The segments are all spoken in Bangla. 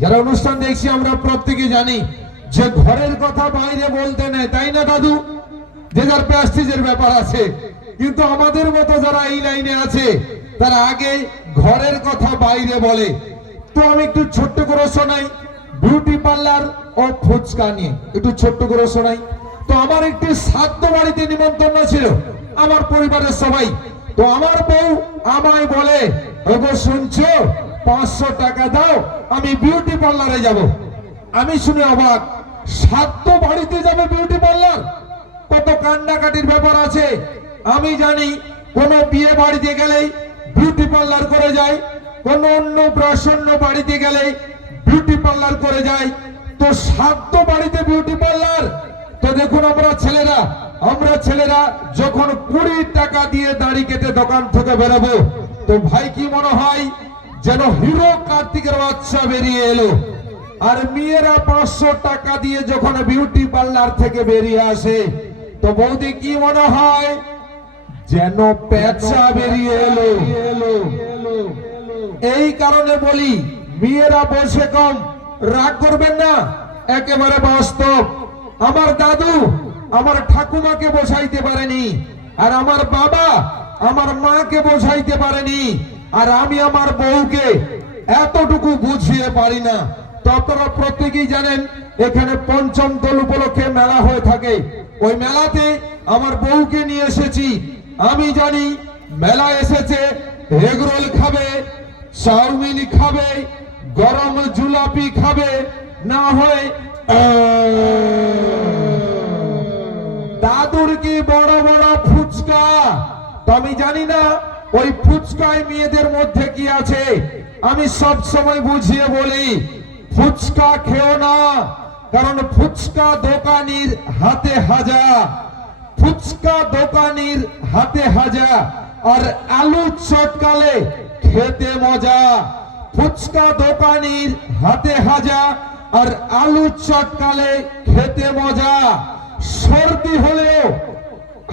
যারা অনুষ্ঠান দেখছি আমরা প্রত্যেকে জানি যে ঘরের কথা বাইরে বলতে নেই, তাই না দাদু? যে যার প্রেস্টিজের ব্যাপার আছে, কিন্তু আমাদের মতো যারা এই লাইনে আছে তারা আগে ঘরের কথা বাইরে বলে। তো আমি একটু ছোট্ট করে শোনাই বিউটি পার্লার ও ফুচকা নিয়ে, একটু ছোট্ট করে শোনাই। তো আমার একটি শ্রাদ্ধ বাড়িতে নিমন্ত্রণ ছিল আমার পরিবারের সবাই। তো আমার বউ আমায় বলে, ওগো শুনছো, 500 টাকা দাও, আমি বিউটি পার্লারে যাব। আমি শুনে অবাক, শ্রাদ্ধ বাড়িতে যাবে বিউটি পার্লার? কত কান্নাকাটির ব্যাপার আছে। আমি জানি কোন বিয়ে বাড়িতে গেলেই বিউটি পার্লার করে যায়, কোন অন্য প্রসন্ন বাড়িতে গেলে বিউটি পার্লার করে যায়, তো শ্রাদ্ধ বাড়িতে বিউটি পার্লার? তো দেখুন আমরা ছেলেরা যখন 20 টাকা দিয়ে দাড়ি কেটে দোকান থেকে বেরোবো, তো ভাই কি মনে হয় যেন হিরো কার্তিকের বাচ্চা বেরিয়ে এলো। আর মেয়েরা 500 টাকা দিয়ে যখন বিউটি পার্লার থেকে বেরিয়ে আসে, তো বৌদি কি মনে হয় যেন পেঁচা বেরিয়ে এলো। এই কারণে বলি মেয়েরা বসে কম, রাগ করবেন না, একেবারে বাস্তব। আমার দাদু আমার ঠাকুমাকে বোঝাইতে পারেনি, আর আমার বাবা আমার মাকে বোঝাইতে পারেনি, আর আমি আমার বউকে এতটুকু বুঝিয়ে পারি না। তো আপনারা প্রত্যেকেই জানেন এখানে পঞ্চম দোল উপলক্ষে মেলা হয়ে থাকে। ওই মেলাতে আমার বউকে নিয়ে এসেছি। আমি জানি মেলা এসেছে এগরোল খাবে, চাউমিন খাবে, গরম জুলাপি খাবে, না হয় দাদুর কি বড় বড় ফুচকা। তো আমি জানি না ওই ফুচকায় মেয়েদের মধ্যে কি আছে। আমি সব সময় বুঝিয়ে বলি, ফুচকা খেও না, কারণ ফুচকা দোকানির হাতে হাজা, ফুচকা দোকানির হাতে হাজা, আর আলু চটকালে খেতে মজা। ফুচকা দোকানির হাতে হাজা আর আলু চটকালে খেতে মজা। সর্দি হলেও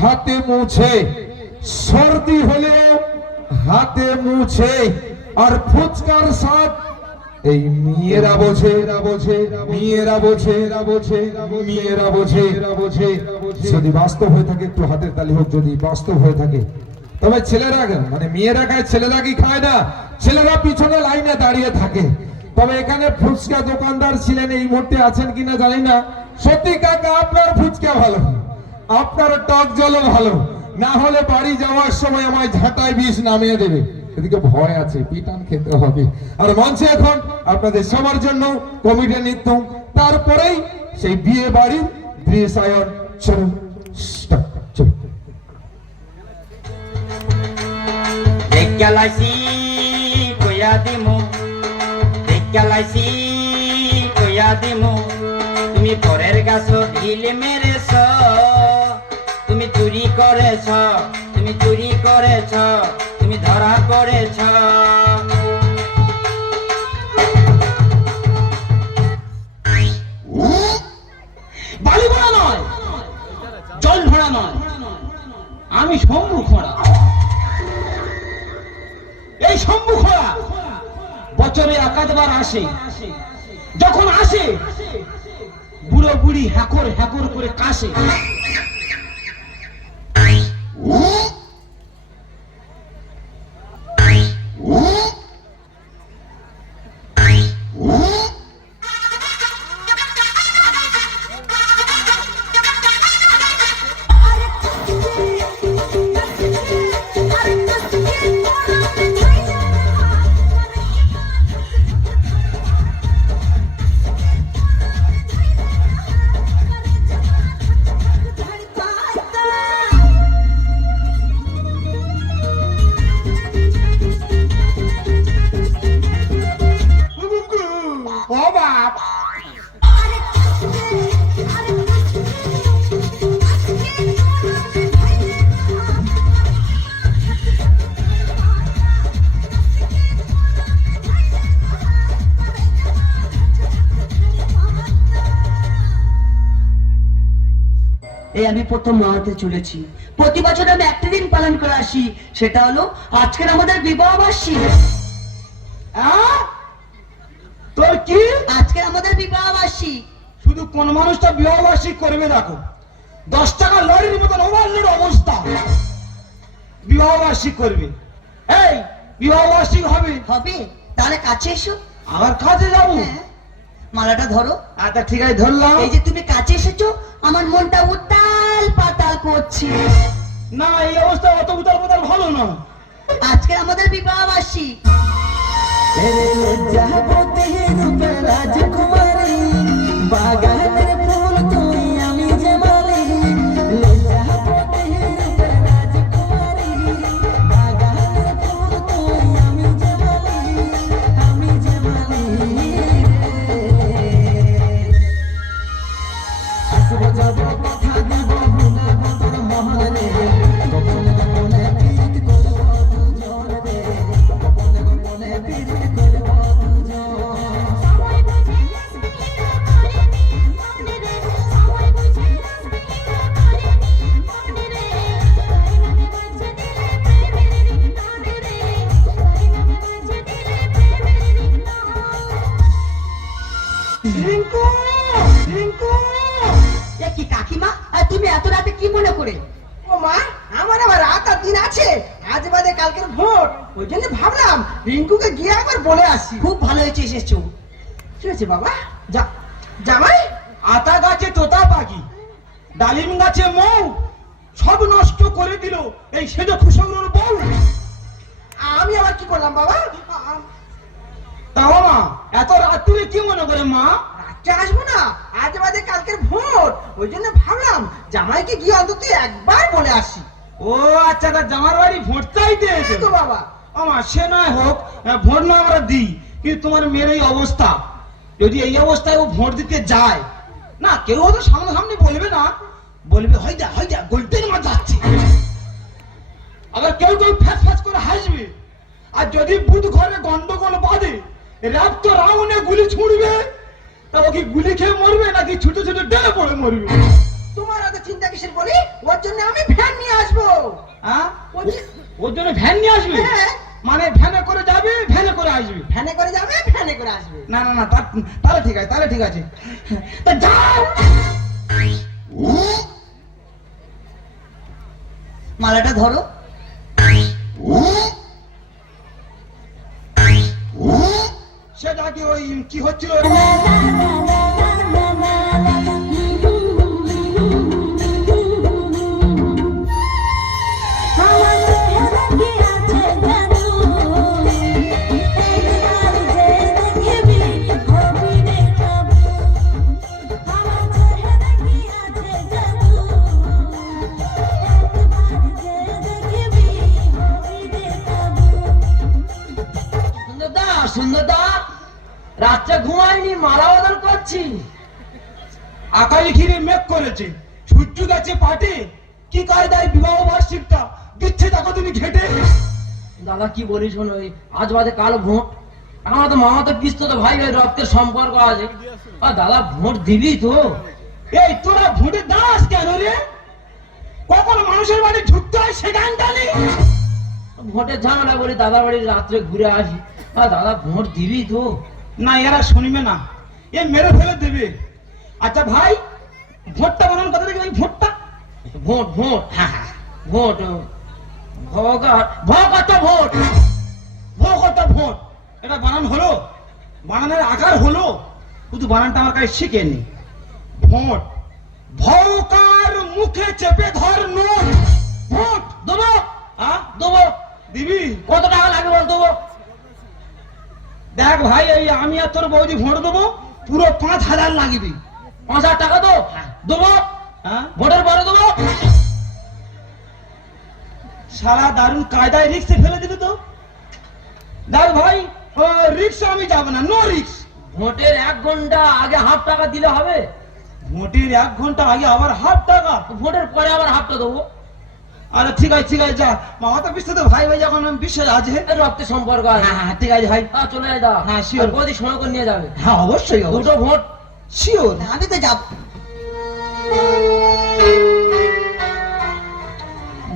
হাতে মুছে, সর্দি হলেও হাতে মুছে। আর ফুচকার স্বাদ এই মেয়েরা বোঝে, মেয়েরা বোঝে, মেয়েরা বোঝে। যদি বাস্তব হয়ে থাকে একটু হাতের তালি হোক, যদি বাস্তব হয়ে থাকে। তবে ছেলেরা মানে মেয়েরা খায়, ছেলেরা কি খায় না? ছেলেরা পিছনে লাইনে দাঁড়িয়ে থাকে। তবে এখানে ফুচকা দোকানদার ছিলেন, এই মুহূর্তে আছেন কিনা জানি না। সত্যি কাকা আপনার ফুচকা ভালো, আপনার টক জলও ভালো, না হলে বাড়ি যাওয়ার সময় আমায় ঝাঁটায় বিষ নামিয়ে দেবে। এদিকে ভয় আছে, পিটান খেতে হবে। আর মঞ্চে এখন আপনাদের সবার জন্য কমিটি নৃত্য, তারপরেই সেই বিয়ে বাড়ির দৃশ্যায়ন। চলুন চলুন। দেখালাইছি কইয়া দিমু, দেখালাইছি কইয়া দিমু, তুমি পরের গাছ ঢিল মেরেছ, তুমি চুরি করেছ, তুমি চুরি করেছ, তুমি ধরা পড়েছ। বালি ভরা নয়, জল ভরা নয়, আমি শম্ভু খোঁড়া। এই শম্ভু খোঁড়া বছরে একাধবার আসে। যখন আসে বুড়ো বুড়ি হ্যাকর হ্যাকর করে কাশে। এই আমি প্রথম মাহাতে চলেছি। প্রতি বছর আমি একটা দিন পালন করে আসি, সেটা হলো আজকের আমাদের বিবাহ বার্ষিকী। তোর কি কি? আজকে আমাদের বিবাহ বার্ষিক। শুধু কোন মানুষটা বিবাহবার্ষিক করবে দেখো, 10 টাকা লরির মতন ওভারলোড অবস্থা বিবাহবার্ষিক করবে। এই বিবাহবার্ষিক হবে, হবে, তাহলে কাছে এসো। আবার কাজে যাবো? হ্যাঁ, মালাটা ধরো। আচ্ছা ঠিক আছে, ধরলাম। এই যে তুমি কাছে এসেছো, আমার মনটা উতাল পাতাল করছে। না, এই অবস্থা অত উতাল পাতাল ভালো না। আজকে আমাদের বিবাহ বার্ষিক। রিঙ্কু, রিঙ্কু। এ কি কাকিমা, আর তুমি এত রাতে কি মনে করে? ও মা, আমার আবার রাত আর দিন আছে, আজ বাদে কালকের ভোট, ওই জন্য ভাবলাম রিঙ্কুকে গিয়ে একবার বলে আসি। খুব ভালো হয়েছে এসেছো। ঠিক আছে বাবা, যা জামাই। আতা গাছে তোতা পাখি, ডালিম গাছে মৌ, সব নষ্ট করে দিল এই সেজ খুশগুলোর বউ। আমি আবার কি করলাম বাবা? তা মা, এত রাত্রিরে কি মনে করে মা? রাত্রে আসবো না, আজ বাদে কালকের ভোট, ওই জন্য ভাবলাম জামাইকে গিয়ে অন্তত একবার বলে আসি। ও আচ্ছা, তা জামার বাড়ি ভোট চাইতে এসে তো বাবা, আমার সে নয় হোক, ভোট না আমরা দিই, কিন্তু তোমার মেয়ের এই অবস্থা, যদি এই অবস্থায় ও ভোট দিতে যায় না, কেউ হয়তো সামনাসামনি বলবে না, বলবে হয়দা হয়দা গোলটের মা যাচ্ছে, আবার কেউ কেউ ফ্যাস ফ্যাস করে হাসবে। আর যদি বুধ ঘরে গন্ডগোল বাঁধে, রাত তো রাউনে গুলি ছুড়বে, তা ও কি গুলি খেয়ে মরবে নাকি ছুটে ছুটে ডেলে পড়ে মরবে? তোমার এত চিন্তা কিসের বলি? ওর জন্য আমি ভ্যান নিয়ে আসবো। হ্যাঁ, ওর যে- ওর জন্য ভ্যান নিয়ে আসবে? হ্যাঁ। মানে ভ্যানে করে যাবে, ভ্যানে করে আসবে? ভ্যানে করে যাবে, ভ্যানে করে আসবে। না না না, তাহলে ঠিক আছে, তাহলে ঠিক আছে, তা যাও। মালাটা ধরো। সেটা কি ওই কি হচ্ছিল? সুন্দরদা, সুন্দরদা, রাত্রে ঘুমায়নি, মারা বদল করছি। আকালি ঘিরে মেঘ করেছে, সূর্য গেছে পাটে, কি কায়দায় বিবাহ বার্ষিকটা দিচ্ছে দেখো তুমি ঘেটে। দাদা কি বলি শোনো, ওই আজ বাদে কাল ভোট, আমার তো মামা তো পিস্ত তো ভাই, ওই রক্তের সম্পর্ক আছে। আর দাদা ভোট দিবি তো? এই তোরা ভোটে দাস কেন রে? কখন মানুষের বাড়ি ঢুকতে হয় সেখানটা নেই। ভোটের ঝামেলা বলি দাদা বাড়ির রাত্রে ঘুরে আসি। আর দাদা ভোট দিবি তো? না, এরা শুনবে না, এ মেরে ফেলে দেবে। আচ্ছা ভাই, ভোটটা বানান কথা দেখি, ওই ভোটটা। ভোট ভোট, হ্যাঁ vote, Bhagat Bhagat vote. Vote vote, এটা বানান হলো, বানানের আকার হলো, শুধু বানানটা আমার কাছে শিখেনি। ভোট, ভৌকার মুখে চেপে ধর নোট। ভোট দেবো, হ্যাঁ দেবো। দিবি? কত টাকা লাগবে বল, দেবো। দেখ ভাই, এই আমি আর তোর বৌদি ভোট দেবো, পুরো 5,000 লাগবে। 5,000 টাকা তো দেবো, হ্যাঁ, ভোটের পরে দেবো। সারা দারুণ কায়দায় রিক্সে ফেলে দিবি তো। দেখ ভাই, রিক্সা আমি যাবো না, নো রিক্স। ভোটের 1 ঘন্টা আগে হাফ টাকা দিলে হবে? ভোটের 1 ঘন্টা আগে আবার হাফ টাকা? ভোটের পরে আবার হাফটা দেবো। আরে ঠিক আছে, ঠিক আছে, যা। মামা তো বিশ্বাস, ভাই ভাই যখন বিশ্বাস আছে। এই রক্তের সম্পর্ক আছে। হ্যাঁ হ্যাঁ, ঠিক আছে ভাই। চলে যায় দা। হ্যাঁ, sure. বৌদি সময় করে নিয়ে যাবে। হ্যাঁ অবশ্যই, দুটো ভোট। শিওর। আমি তো যাব।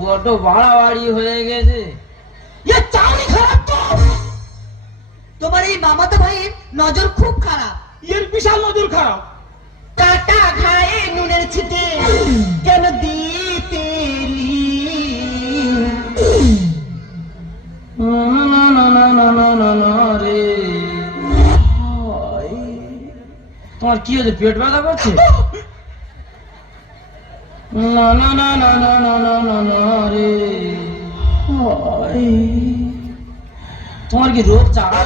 বড্ড বাড়াবাড়ি হয়ে গেছে। এ চাউনি খারাপ তো। তোমার এই মামাতো ভাইয়ের নজর খুব খারাপ। এর বিশাল নজর খারাপ। কাটা ঘায়ে নুনের ছিটে কেন দিতে রে তোমার কি হয়েছে, পেট ব্যথা করছে? না না না না না না না না না রে তোমার কি রোগ চাপা?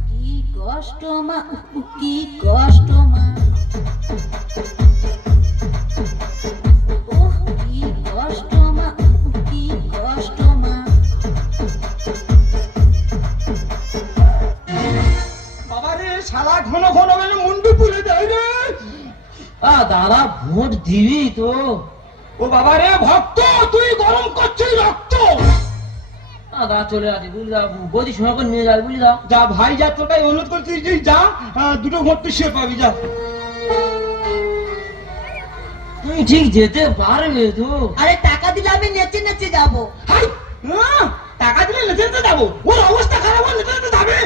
কি কষ্ট মা, কি কষ্ট মা, কি কষ্ট মা, কি কষ্ট মা। বাবা রে, শালা ঘন ঘন বেলে মুন্ডু পুলে দেয় রে। দাদা ভোট দিবি তো? ও বাবা রে ভক্ত, তুই গরম করছিস রক্ত। দাদা চলে আসি বুঝলি, বৌদি সময় করে নিয়ে যাবে বুঝলি। যা ভাই, যা তোটাই অনুরোধ করছিস যে যা, দুটো ভোট তুই সে পাবি, যা। তুমি ঠিক যেতে পারবে তো? আরে টাকা দিলে আমি নেচে নেচে যাবো। হাই, টাকা দিলে নেচে নেচে যাবো? ওর অবস্থা খারাপ, ওর নেচে নেচে যাবে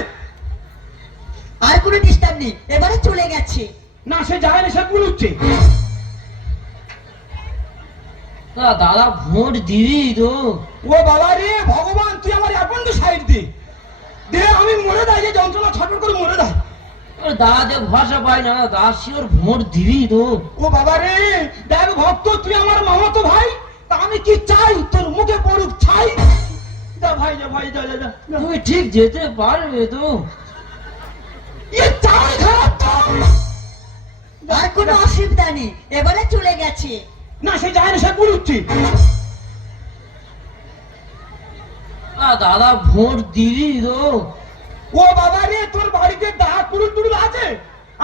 আর কোনো ডিস্টার্ব নেই, এবারে চলে গেছে। না? সে যায় না, সে বুলুচ্ছে। দাদা ভোট দিবি তো? ও বাবা রে ভগবান, তুই আমার এখন তো সাইড দে, দে আমি মরে যাই, যে যন্ত্রণা ছটফট করে মরে যাই। দাদা যে ভরসা পাই না, দাদা শিওর ভোট দিবি তো? ও বাবা রে, দেখ ভক্ত, তুই আমার মামাতো ভাই, তা আমি কি চাই তোর মুখে পড়ুক ছাই। যা ভাই, যা ভাই, যা যা যা। তুমি ঠিক যেতে পারবে তো? চাই খারাপ তো। আর কোনো অসুবিধা নেই, এবারে চলে গেছে। না, সে যায় না, সে বুলুচ্ছে। দাদা ভোট দিবি তো? ও বাবা রে, তোর বাড়িতে ডাক পুরুষ টুরুষ আছে?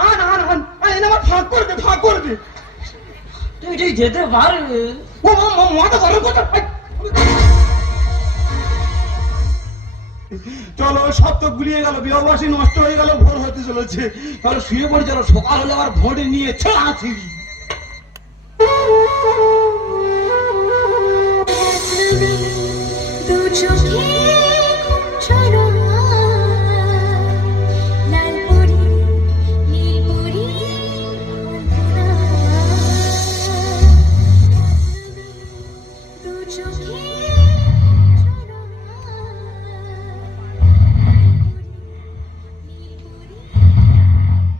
আন আন আন, এনে আমার ফাঁক করে দে, ফাঁক করে দে। তুই ঠিক যেতে পারবে? ও মাথা গরম করতে। চলো, সব তো গুলিয়ে গেল, বিবাহবাসী নষ্ট হয়ে গেল, ভোর হতে চলেছে। চলো শুয়ে পড়ি, চলো সকাল হলে আবার ভোট নিয়ে ছেড়াছি। দু চোখে ঘুম ছড়া, লাল পরি নীল পরি কল্পনা। দু চোখে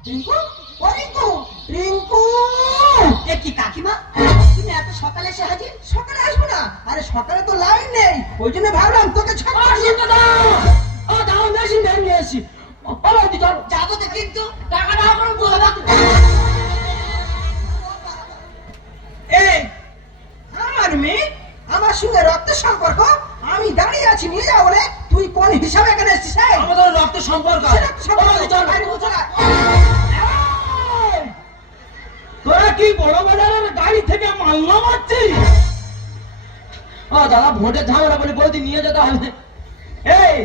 রিঙ্কু, ও রিঙ্কু, রিঙ্কু। এ কি কাকিমা, তুমি এত সকালে এসে হাজির? সকালে আসবো না? আরে সকালে তো লাইন নেই, ওই জন্য ভাবলাম তোকে যাবো তো, কিন্তু টাকাটা আমার বলবো। এই আমার মেয়ে, আমার সঙ্গে রক্তের সম্পর্ক, আমি দাঁড়িয়ে আছি নিয়ে যাও বলে, তুই কোন হিসাবে এখানে এসেছিস? আমাদের রক্তের সম্পর্ক আছে। তোরা কি বড় বাজারের গাড়ি থেকে মাল নামাচ্ছিস? দাদা ভোটের ঝামেলা বলে বৌদি নিয়ে যেতে হবে। এই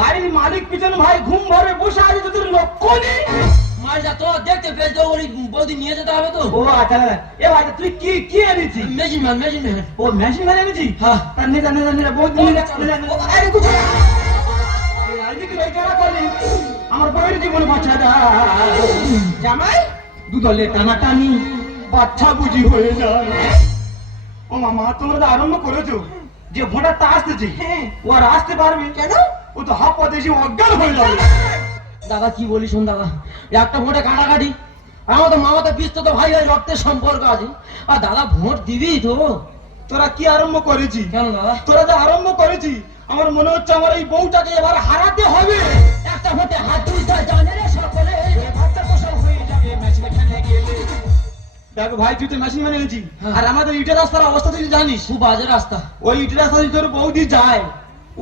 গাড়ির মালিক পিছনে ভাই ঘুম ভরে বসে আছে, তোদের লক্ষ্য নেই? মালটা তো দেখতে পেয়ে তো ওই বৌদি নিয়ে যেতে হবে তো। ও আচ্ছা, এ ভাই তুই কি কি এনেছিস? Machine man, machine man. ও মেশিন ভ্যান এনেছিস? হ্যাঁ। তার নিয়ে নিয়ে বহুত নিয়ে আরে কুচু আমার বউয়ের জীবন বাঁচাদা জামাই, দুদলে টানাটানি বাচ্চা বুঝি হয়ে যায়। ও মামা, তোমরা তো আরম্ভ করেছো যে ভোটারটা আসতেছে, ও আর আসতে পারবে কেন? ও তো হাফ পথে এসে অজ্ঞান হয়ে যাবে। দাদা কি বলিস শোন দাদা, একটা ভোটে কাটাকাটি, আমার তো মামাতে পিস্তো তো ভাই ভাই রক্তের সম্পর্ক আছে। আর দাদা ভোট দিবি তো? তোরা কি আরম্ভ করেছি? কেন দাদা? তোরা যে আরম্ভ করেছি, আমার মনে হচ্ছে আমার এই বউটাকে এবার হারাতে হবে। একটা ভোটে হাত তুলতে জানে রে সকলে, ভাতটা কষা হয়ে যাবে মেশিন এখানে গেলে। দেখো ভাই, তুই তো মেশিন মানে এনেছি, হ্যাঁ। আর আমাদের ইটের রাস্তার অবস্থা তুই জানিস। খুব বাজে রাস্তা। ওই ইটের রাস্তা যদি তোর বৌদি যায়,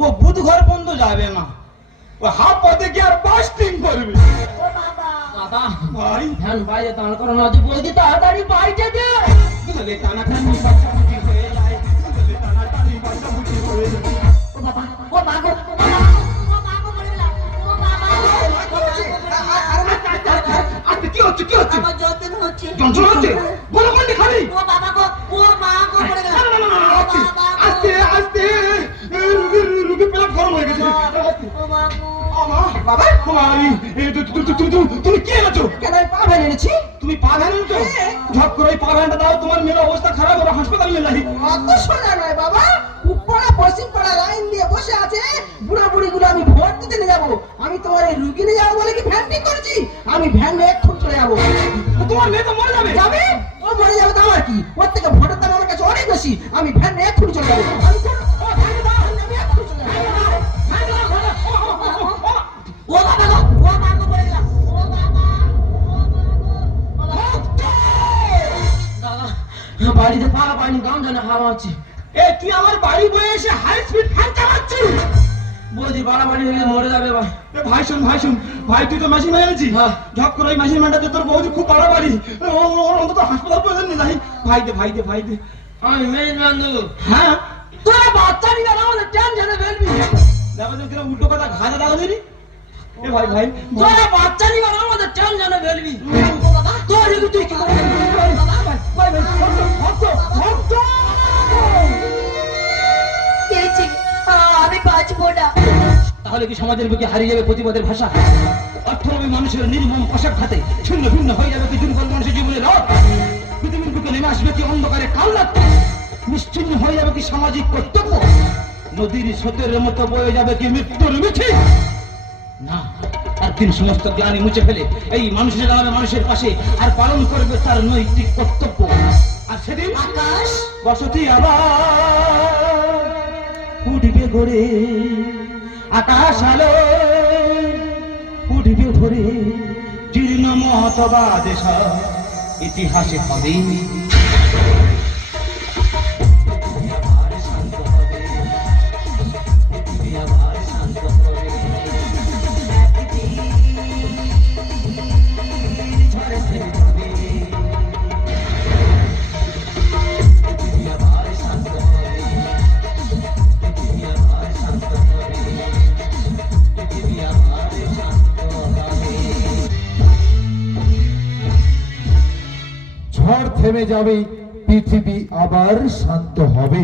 ও বুধ ঘর পর্যন্ত যাবে না, ও হাফ পথে গিয়ে আর বাস্টিং করবে। দাদা ভাই ধ্যান বাইরে দাঁড় করানো আছে, বৌদি তাড়াতাড়ি বাইরে দে। দুদলে টানাটানি বাচ্চা বুঝি হয়ে যায়, দুদলে টানাটানি বাচ্চা বুঝি হয়ে যায়। ও বাবা, ও মা গো, ও মা, ও মা গো, বলে না, ও বাবা। আর আমার কি হচ্ছে কি হচ্ছে আমার যন্ত্রণা হচ্ছে যন্ত্রণা হচ্ছে বলো কোনটি খালি ও বাবা গো ও মা গো পড়ে গেল না, না, না, না, না, আস্তে, ও বাবা গো। আস্তে আস্তে রুগী পেলা গরম হয়ে গেছে ও মা গো। বাবা তুমি কি এনেছো কেন আমি পা ভেঙে এনেছি তুমি পা ভ্যান এনেছো ঝপ করে ওই পা ভ্যানটা দাও তোমার মেয়ের অবস্থা খারাপ হবে হাসপাতালে নিয়ে যাই অত সোজা নয় বাবা উপরা পশ্চিম পাড়া লাইন দিয়ে বসে আছে বুড়া বুড়ি গুলো আমি ভোট দিতে নিয়ে যাবো আমি তোমার এই রুগী নিয়ে যাবো বলে কি ভ্যান ঠিক করেছি আমি ভ্যান নিয়ে এক্ষুন চলে যাবো তোমার মেয়ে তো মরে যাবে যাবে ও মরে যাবে তো আমার কি ওর থেকে ভোটের দাম আমার কাছে অনেক বেশি আমি ভ্যান নিয়ে এক্ষুন চলে যাবো আমি ও ভ্যান দাও আমি এক্ষুন চলে যাবো ও বাবা গো ও মা গো পড়ে গেল ও বাবা দাদা বাড়িতে পা পাইনি গাম জানে হাওয়া হচ্ছে এ তুই আমার বাড়ি বয়ে এসে হাই স্পিড ফ্যান চালাচ্ছিস বৌদি বাড়াবাড়ি হলে মরে যাবে বা এ ভাই শুন ভাই তুই তো মেশিন ম্যান আছিস হ্যাঁ। ঝপ করে ওই মেশিন ম্যানটা তোর বৌদি খুব বাড়াবাড়ি ওর অন্তত হাসপাতাল পর্যন্ত নিয়ে যাই ভাই দে আমি মেয়ে বান্ধব হ্যাঁ তোরা বাচ্চা নিয়ে আমাদের টেনশনে ফেলবি দেখো তো কিরকম উল্টো কথা ঘাড়ে দাও দিনি এ ভাই তোরা বাচ্চা নিয়ে আমাদের টেনশনে ফেলবি তোর এগুলো তুই কি করবি পেয়েছি আমি বাঁচবো না তাহলে কি সমাজের বুকে হারিয়ে যাবে প্রতিবাদের ভাষা অর্থলোভী মানুষের নির্মম পোশাক খাতে ছিন্ন ভিন্ন হয়ে যাবে কি দুর্বল মানুষের জীবনের রথ পৃথিবীর বুকে নেমে আসবে কি অন্ধকারে কালরাত নিশ্চিহ্ন হয়ে যাবে কি সামাজিক কর্তব্য নদীর স্রোতের মতো বয়ে যাবে কি মৃত্যুর মিছিল না একদিন সমস্ত জ্ঞানী মুছে ফেলে এই মানুষের দাঁড়াবে মানুষের পাশে আর পালন করবে তার নৈতিক কর্তব্য আর সেদিন আকাশ বসতি আবার উঠবে ঘরে আকাশ আলো উঠবে ভরে জীর্ণ মতবাদ ইতিহাসে হবে ঝড় থেমে যাবে, পৃথিবী আবার শান্ত হবে।